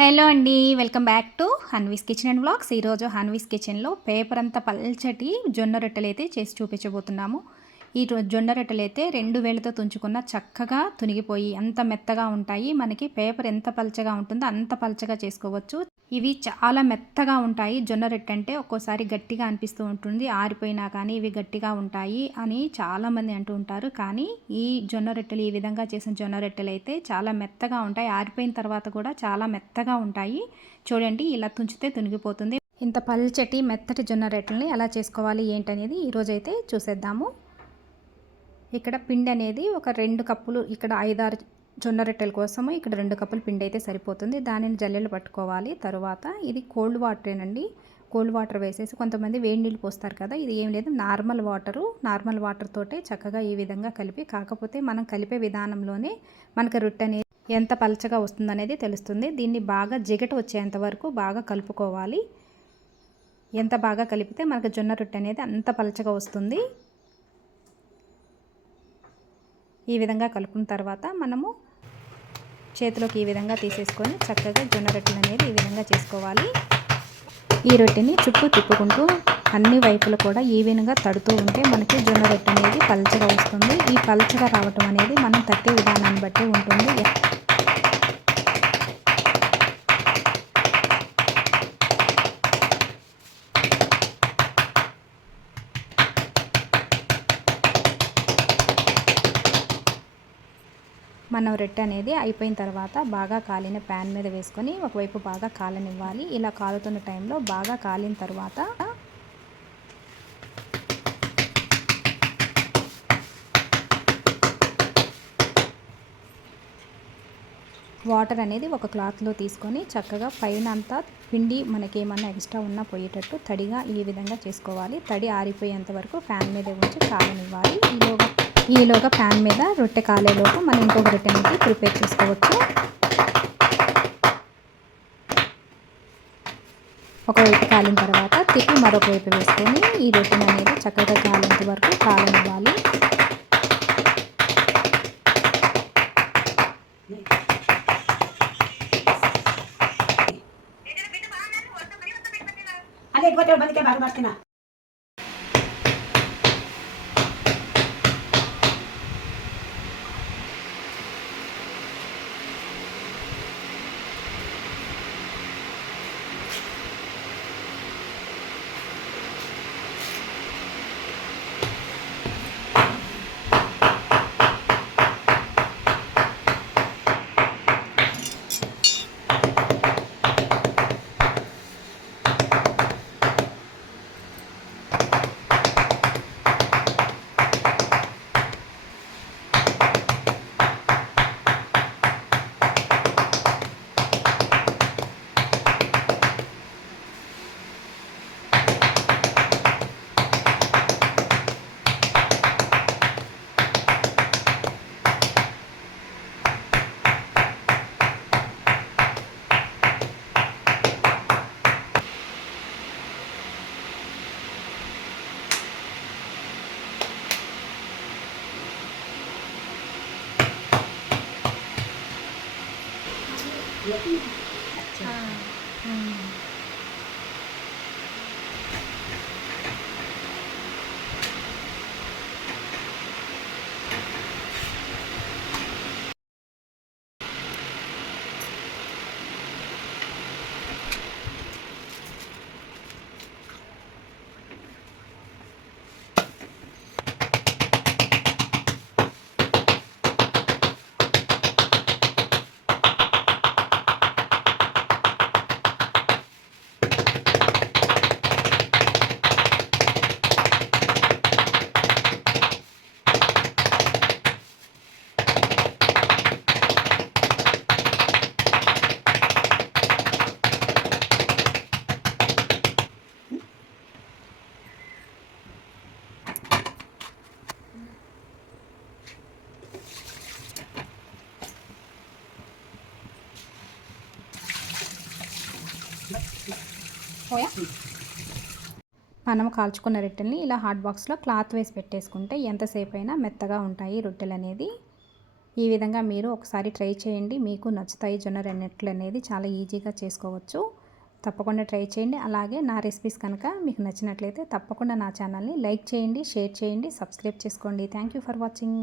Hello అండి welcome back to Hanvi's kitchen and blogs ఈరోజు హన్వీస్ కిచెన్లో పేపర్ అంతా పల్చటి జొన్న రొట్టెలు అయితే చేసి చూపించబోతున్నాము. ఈ జొన్న రొట్టెలు అయితే రెండు వేలతో తుంచుకున్న చక్కగా తునిగిపోయి అంత మెత్తగా ఉంటాయి. మనకి పేపర్ ఎంత పల్చగా ఉంటుందో అంత పల్చగా చేసుకోవచ్చు. ఇవి చాలా మెత్తగా ఉంటాయి. జొన్న రొట్టె అంటే ఒక్కోసారి గట్టిగా అనిపిస్తూ ఉంటుంది. ఆరిపోయినా కానీ ఇవి గట్టిగా ఉంటాయి అని చాలామంది అంటూ ఉంటారు. కానీ ఈ జొన్న రొట్టెలు ఈ విధంగా చేసిన జొన్న రొట్టెలు అయితే చాలా మెత్తగా ఉంటాయి. ఆరిపోయిన తర్వాత కూడా చాలా మెత్తగా ఉంటాయి. చూడండి ఇలా తుంచితే తునిగిపోతుంది. ఇంత పల్చటి మెత్తటి జొన్న రొట్టెల్ని ఎలా చేసుకోవాలి ఏంటనేది ఈరోజైతే చూసేద్దాము. ఇక్కడ పిండి అనేది ఒక రెండు కప్పులు ఇక్కడ ఐదారు జొన్న రొట్టెల కోసము ఇక్కడ రెండు కప్పులు పిండి అయితే సరిపోతుంది. దానిని జల్లెలు పట్టుకోవాలి. తరువాత ఇది కోల్డ్ వాటరేనండి కోల్డ్ వాటర్ వేసేసి కొంతమంది వేడి నీళ్ళు పోస్తారు కదా ఇది ఏం లేదు. నార్మల్ వాటరు నార్మల్ వాటర్ తోటే చక్కగా ఈ విధంగా కలిపి కాకపోతే మనం కలిపే విధానంలోనే మనకు రొట్టె అనేది ఎంత పలచగా వస్తుందనేది తెలుస్తుంది. దీన్ని బాగా జిగట వచ్చేంత వరకు బాగా కలుపుకోవాలి. ఎంత బాగా కలిపితే మనకు జొన్న రొట్టె అనేది అంత పలచగా వస్తుంది. ఈ విధంగా కలుపుకున్న తర్వాత మనము చేతిలోకి ఈ విధంగా తీసేసుకొని చక్కగా జొన్న రొట్టెలు అనేది ఈ విధంగా చేసుకోవాలి. ఈ రొట్టెని చుట్టూ తిప్పుకుంటూ అన్ని వైపులు కూడా ఈవెన్గా తడుతూ ఉంటే మనకి జొన్న రొట్టె అనేది పలచగా వస్తుంది. ఈ పలచగా రావటం అనేది మనం తట్టే విధానాన్ని బట్టి ఉంటుంది. మనం రొట్టె అనేది అయిపోయిన తర్వాత బాగా కాలిన ప్యాన్ మీద వేసుకొని ఒకవైపు బాగా కాలనివ్వాలి. ఇలా కాలుతున్న టైంలో బాగా కాలిన తర్వాత వాటర్ అనేది ఒక క్లాత్లో తీసుకొని చక్కగా పైన అంతా పిండి మనకి ఏమన్నా ఎక్స్ట్రా ఉన్నా పోయేటట్టు తడిగా ఈ విధంగా చేసుకోవాలి. తడి ఆరిపోయేంత వరకు ఫ్యాన్ మీద ఉంచి కాలనివ్వాలి. ఈలోగా ఈలోగా ప్యాన్ మీద రొట్టె కాలేలోపు మనం ఇంకొక రొట్టెని ప్రిపేర్ చేసుకోవచ్చు. ఒకవైపు కాలిన తర్వాత తిప్పి మరొక వైపు వేసుకొని ఈ రొట్టెని అనేది చక్కగా కాలేంత వరకు కాలనివ్వాలి. అదే ఎక్కువ మందికే బాగా పడుతున్నా 嗯。嗯 మనం కాల్చుకున్న రొట్టెల్ని ఇలా హాట్ బాక్స్లో క్లాత్ వేసి పెట్టేసుకుంటే ఎంతసేపు అయినా మెత్తగా ఉంటాయి రొట్టెలు అనేది. ఈ విధంగా మీరు ఒకసారి ట్రై చేయండి. మీకు నచ్చుతాయి జొన్న రెండెట్లు అనేది చాలా ఈజీగా చేసుకోవచ్చు. తప్పకుండా ట్రై చేయండి. అలాగే నా రెసిపీస్ కనుక మీకు నచ్చినట్లయితే తప్పకుండా నా ఛానల్ని లైక్ చేయండి షేర్ చేయండి సబ్స్క్రైబ్ చేసుకోండి. Thank you for watching.